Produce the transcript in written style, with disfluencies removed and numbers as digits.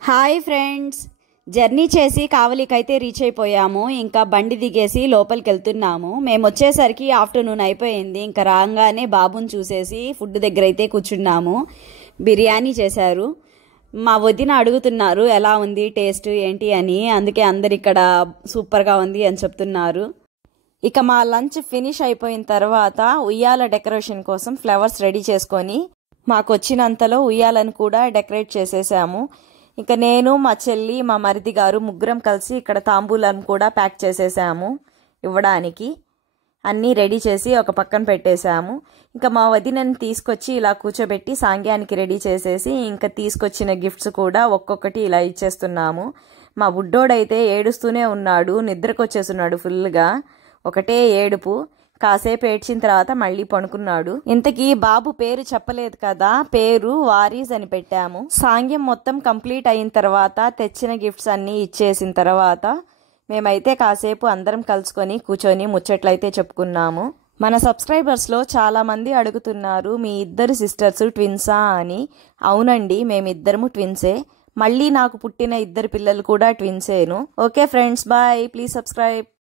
Hi friends, journey చేసి కావలికైతే reach అయిపోయాము. ఇంకా బండి దిగేసి లోపలికి వెళ్తున్నాము. మేము వచ్చేసరికి ఆఫ్టర్నూన్ అయిపోయింది. ఇంకా రాగానే బాబుని చూసేసి ఫుడ్ దగ్గర అయితే కూర్చున్నాము. బిర్యానీ చేశారు. మా వదిన అడుగుతున్నారు ఎలా ఉంది టేస్ట్ ఏంటి అని. అందుకే అందరు ఇక్కడ సూపర్గా ఉంది అని చెప్తున్నారు. ఇక మా లంచ్ ఫినిష్ అయిపోయిన తర్వాత ఉయ్యాల డెకరేషన్ కోసం ఫ్లవర్స్ రెడీ చేసుకొని మాకు వచ్చినంతలో ఉయ్యాలను కూడా డెకరేట్ చేసేసాము. ఇక నేను, మా చెల్లి, మా మరిది గారు ముగ్గురం కలిసి ఇక్కడ తాంబూలను కూడా ప్యాక్ చేసేసాము ఇవ్వడానికి. అన్నీ రెడీ చేసి ఒక పక్కన పెట్టేశాము. ఇంకా మా వదినని తీసుకొచ్చి ఇలా కూర్చోబెట్టి సాంగ్యానికి రెడీ చేసేసి ఇంకా తీసుకొచ్చిన గిఫ్ట్స్ కూడా ఒక్కొక్కటి ఇలా ఇచ్చేస్తున్నాము. మా బుడ్డోడైతే ఏడుస్తూనే ఉన్నాడు, నిద్రకు వచ్చేస్తున్నాడు ఫుల్గా. ఒకటే ఏడుపు. కాసేపు ఏడ్చిన తర్వాత మళ్ళీ పడుకున్నాడు. ఇంతకీ బాబు పేరు చెప్పలేదు కదా, పేరు వారీస్ అని పెట్టాము. సాంగ్యం మొత్తం కంప్లీట్ అయిన తర్వాత తెచ్చిన గిఫ్ట్స్ అన్నీ ఇచ్చేసిన తర్వాత మేమైతే కాసేపు అందరం కలుసుకొని కూర్చొని ముచ్చట్లయితే చెప్పుకున్నాము. మన సబ్స్క్రైబర్స్లో చాలామంది అడుగుతున్నారు మీ ఇద్దరు సిస్టర్స్ ట్విన్సా అని. అవునండి, మేమిద్దరము ట్విన్సే. మళ్ళీ నాకు పుట్టిన ఇద్దరు పిల్లలు కూడా ట్విన్సేను. Okay friends, bye. Please subscribe.